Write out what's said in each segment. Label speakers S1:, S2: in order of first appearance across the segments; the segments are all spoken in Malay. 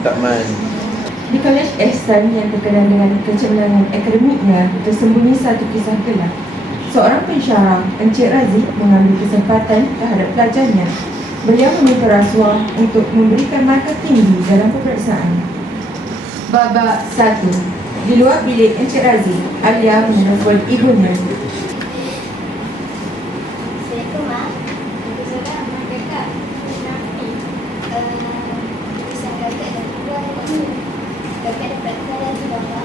S1: Tak man.
S2: Di Kolej Ehsan yang terkenal dengan kecemerlangan akademiknya tersembunyi satu kisah gelap. Seorang pensyarah, Encik Razik mengambil kesempatan terhadap pelajarnya. Beliau meminta rasuah untuk memberikan markah tinggi dalam peperiksaan. Babak 1. Di luar bilik Encik Razik, Alia menelpon ibunya.
S3: Assalamualaikum, Mak. Waalaikumsalam, Mak Kakak. Kenapa ni? Eh, Urusan kakak dah keluar hari ni. Kakak dapat keluar lagi, Bapa.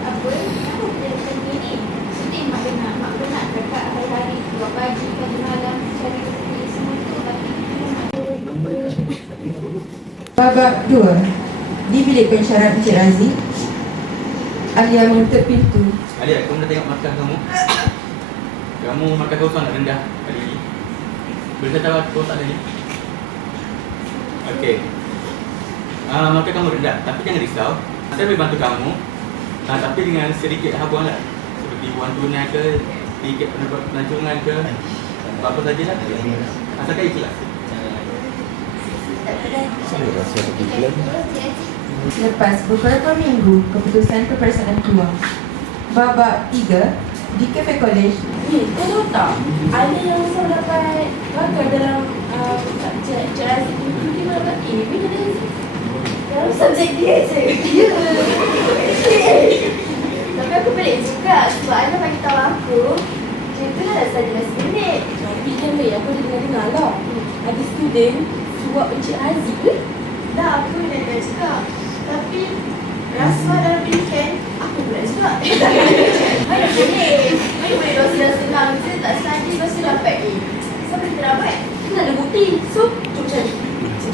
S3: Apa? Kenapa dia macam ni? Sedih Mak dengar. Mak dengar kakak hari-hari keluar pagi, pagi malam, cari rezeki. Semua tu bagi Mak.
S2: Babak 2. Di bilik pensyarah Encik Razik, Alia menutup pintu.
S4: Alia, kamu dah tengok markah kamu? Kamu markah kau sangat rendah kali ini. Boleh saya tahu kau tak tadi? Okey. Ah, markah kamu rendah, tapi jangan risau. Saya boleh bantu kamu. Ah, tapi dengan sedikit habuan lah. Seperti buang tunai ke, sedikit pelancongan ke, apa-apa sajalah. Asalkan ikhlas.
S1: Saya rasa satu iklan.
S2: Lepas beberapa minggu, keputusan peperiksaan keluar. Babak 3. Di kafe kolej,
S5: Ni, kau tahu tak? Ada yang sama dapat bakal dalam uh, Cik Aziz ni. Mungkin kau dapat A, bila dia Dalam subjek dia je. Ya. Tapi aku pelik juga Sebab Ana bagi tahu aku Cerita dah saja last minit Tapi je Mei, aku dah dengar-dengar lah. Ada student suap Encik Aziz ke?
S6: Dah aku dah dengar juga Tapi Rasuah dalam weekend Aku pula juga
S5: Mana boleh Mana boleh dosa dah senang je Tak study lepas tu dapat A Siapa kita dapat? Kita ada bukti So, jom cari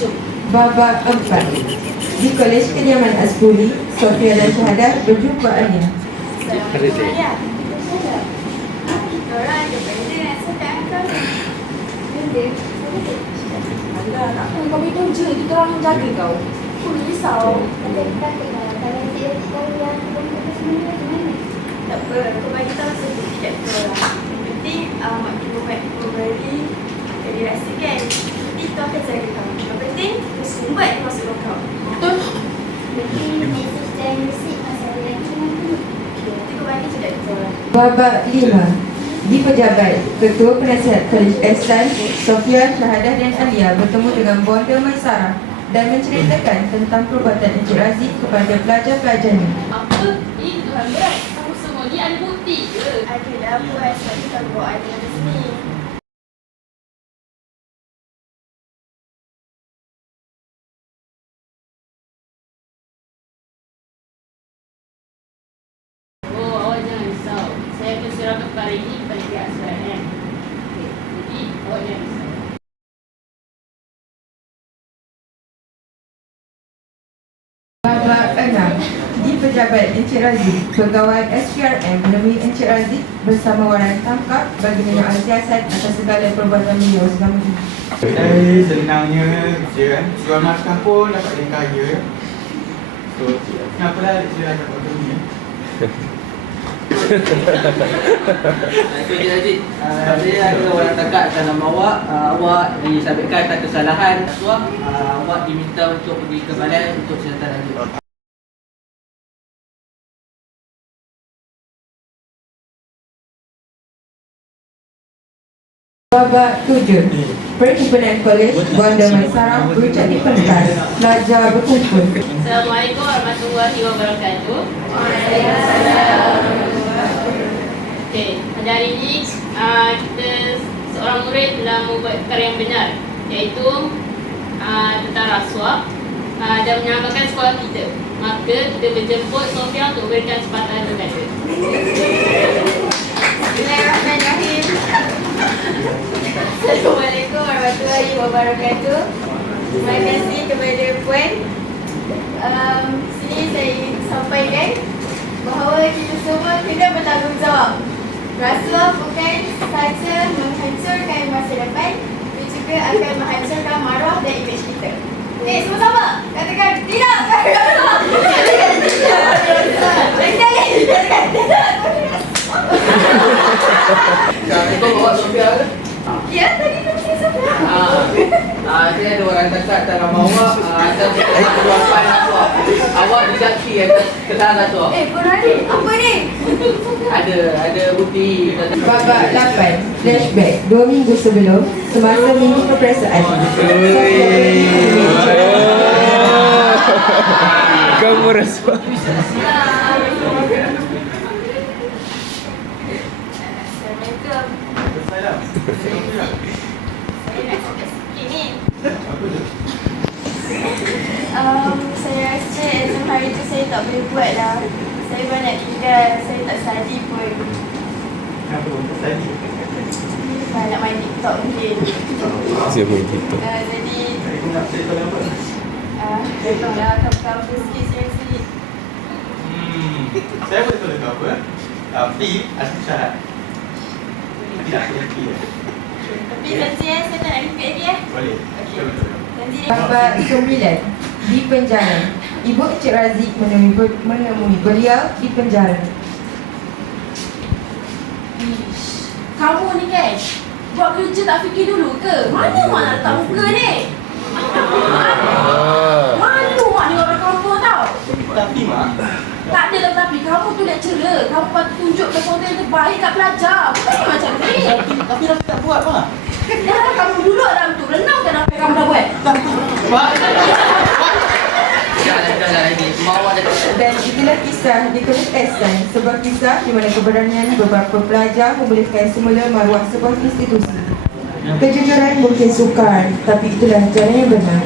S5: Jom
S2: babak 4. Di kolej kediaman Azbuli, Sofia dan Syahadah berjumpa Alia.
S1: Ada dek.
S6: Ya Orang ada benda nak sedar kau Benda
S5: Alah, nak apa kau beritahu je Kita orang jaga kau Aku risau
S3: Ada takut lah. Kalau Razik tahu yang benda tu sebenarnya macam mana?
S6: Tak apa Kau bagi tahu sedikit kat kau lah Yang penting uh, Mak kita buat Memberi Akan dirahsiakan Nanti tu akan jaga kau Yang penting Kau sumbat masuk kau
S5: Betul
S3: Mungkin mesej dan resip pasal dia lagi nanti.
S6: Nanti kau bagi je kat kau lah
S2: Babak 5. Di pejabat, Ketua Penasihat Kolej Ehsan, Sofia, Syahadah dan Alia bertemu dengan Bonda Maisarah dan menceritakan tentang perbuatan Encik Razik kepada pelajar-pelajarnya.
S5: Apa? Eh, Tuhan berat Kamu semua ni ada bukti ke?
S6: Ada dah buat Sebab tu kau bawa ada kat sini
S5: Oh, awak jangan risau. Saya akan serahkan perkara ini kepada pihak SPM. Jadi, awak jangan risau.
S2: Babak 6. Di pejabat Encik Razik, pegawai SPRM menemui Encik Razik bersama waran tangkap bagi menyoal siasat atas segala perbuatan beliau selama ini.
S4: Eh, senangnya je kan. Jual markah pun dapat yang kaya. So, kenapa lah dia dapat macam ni?
S7: Okey Haji, saya ada orang tangkap atas nama awak uh, Awak disabitkan atas kesalahan suap uh, Awak diminta untuk pergi ke balai untuk siasatan lanjut
S2: Babak 7. Perhimpunan Kolej Bonda Maisarah berucap di pentas. Pelajar berkumpul.
S5: Assalamualaikum warahmatullahi wabarakatuh. Okey, pada hari ini uh, kita seorang murid telah membuat perkara yang benar iaitu uh, tentang rasuah uh, dan menyelamatkan sekolah kita. Maka kita berjemput Sofia untuk memberikan sepatah berkata.
S6: Bismillahirrahmanirrahim Assalamualaikum warahmatullahi wabarakatuh Terima kasih kepada Puan. Um, Sini saya sampaikan Bahawa kita semua kena bertanggungjawab. Rasuah bukan sahaja menghancurkan masa depan Ia juga akan menghancurkan maruah dan imej kita. Eh, semua sama Katakan tidak. Pada rasuah Katakan tidak. Pada rasuah Katakan tidak. Pada rasuah
S7: awak Sofia ke?
S6: Ya, tadi nama saya Sofia
S7: Ah, ah, saya ada orang atas nama awak uh, Atas keluapan awak. Awak disaksi atas kesalahan tu.
S6: Eh, korang ni, apa ni?
S7: Ada, ada bukti.
S2: Babak 8 Flashback Dua minggu sebelum Semasa minggu peperiksaan
S1: Kamu rasa
S6: Assalamualaikum. Saya nak cakap sikit ni. Um, saya rasa exam hari tu saya tak boleh buat lah. Saya banyak tinggal, saya tak study pun. Banyak main TikTok mungkin.
S1: Siapa yang kita
S6: Uh, jadi, uh, tolonglah cover-cover sikit saya sikit.
S4: Hmm, saya boleh tolong kau apa? Tapi ada syarat. Tidak lagi.
S6: Tapi janji eh, saya tak nak repeat lagi.
S4: Boleh.
S6: Okey. Janji.
S2: Babak 9 Di penjara Ibu Encik Razik menemui, menemui beliau di penjara
S5: Kamu ni kan Buat kerja tak fikir dulu ke? Mana mak nak letak muka ni? Malu mak ni orang kampung tau
S4: Tapi mak,
S5: Tak ada lah tapi kamu tu lecturer Kamu patut tunjuk contoh yang terbaik kat pelajar. Bukan macam ni.
S4: Tapi tapi dah tak buat mak.
S5: Dah lah kamu duduk dalam tu. Renangkan apa yang kamu dah buat.
S7: Mawar dah
S2: Dan itulah kisah di Kolej Ehsan Sebuah kisah di mana keberanian beberapa pelajar memulihkan semula maruah sebuah institusi. Kejujuran mungkin sukar Tapi itulah jalan yang benar